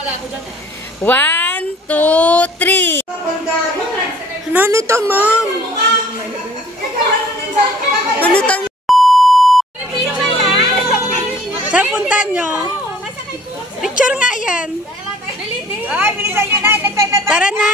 1, 2, 3. Ano nito, ma'am? Ano ito? Saan punta nyo? Picture nga yan. Tara na.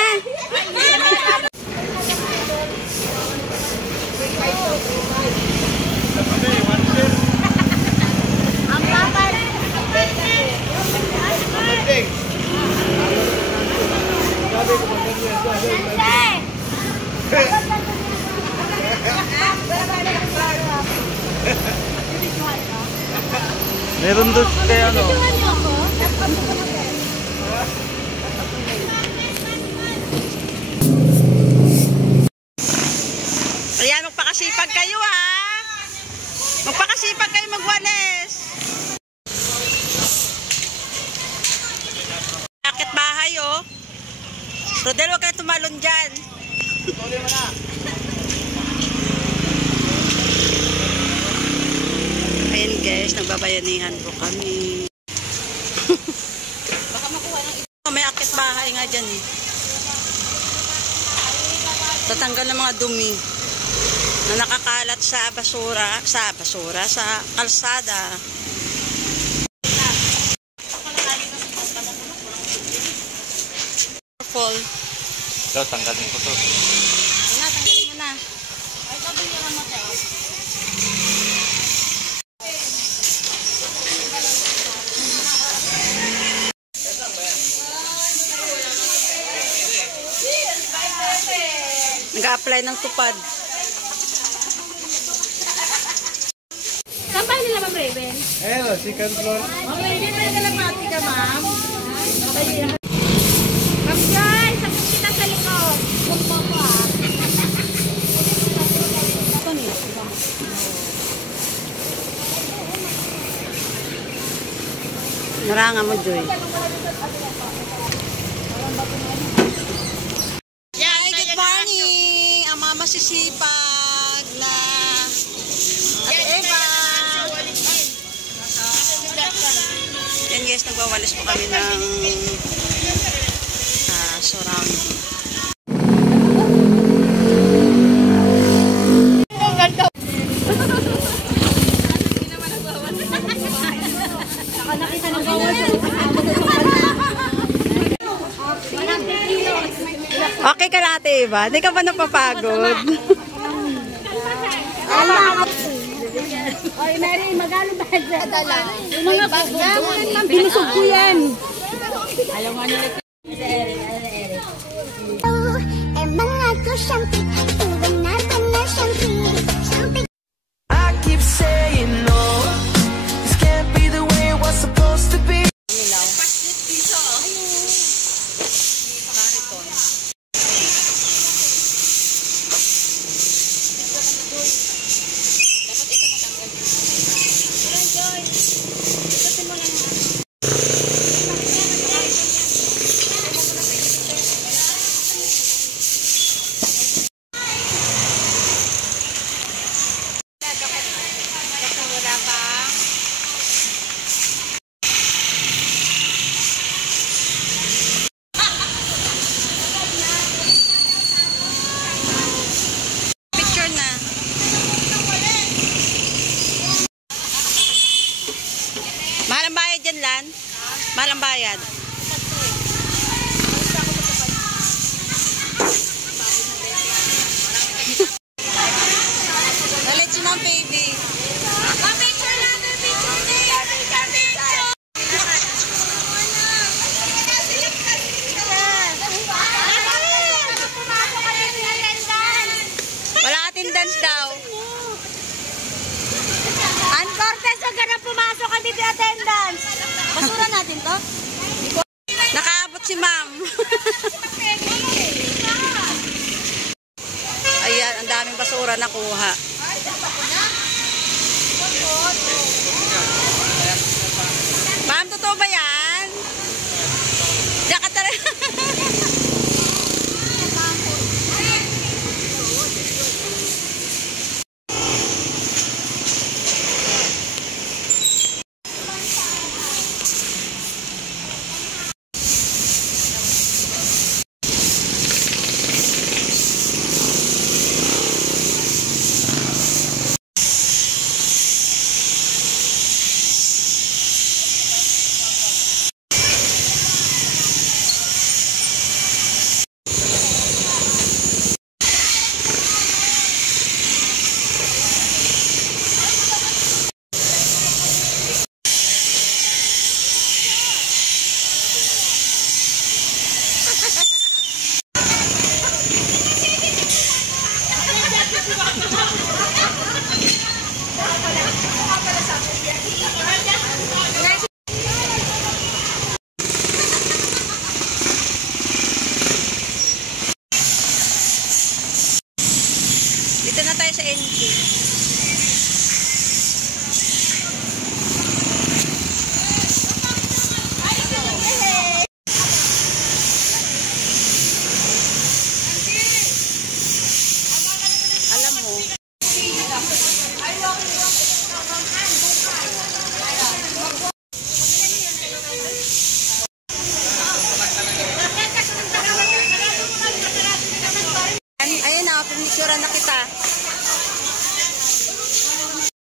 Meron doon kaya ano? Ayan, magpakasipag kayo ha. Magpakasipag kayo magwalis. Akit bahay oh. Rodel, huwag kayo tumalon dyan. Ayan guys, nagbabayanihan po kami. Baka makuha ng ito. May akit bahay nga dyan eh. Tatanggal ng mga dumi na nakakalat sa basura, sa kalsada. Full. Ito, tanggalin ko to. Tanggalin mo na. Ay, sabi niya lang mata. Nag-a-apply ng tupad. Saan pa nila, Ma'am Raven? Ayun, second floor. Ma'am Raven, may kalapati ka, ma'am. Ma'am Joy, sakot kita sa likod. Huwag mo ko, ah. Naranga mo, Joy. Hi, good morning! Ang mga masisipag na Eva. Yan guys, nagwawalis po kami ng surrounding. Okay ka lang, Ate Eva? Hindi ka ba napapagod? Ay, Mary, magalo ba dyan? Mga pagkamulan lang, binusog ko yan. Ayaw nga nila. I keep saying no. This can't be the way it was supposed to be. Picture na. Mahal ang bayad dyan, Lan? Mahal ang bayad. Dalit si Ma'am Baby. Picture natin, picture natin. Wala attendance daw. Cortez, huwag ka na pumasok ka dito attendance. Basura natin to. Nakaabot si Ma'am. Ayan, ang daming basura nakuha. Ma'am, totoo ba yan? Diyan ka tara. NG. Alam mo, ayun na, pinicturean na kita.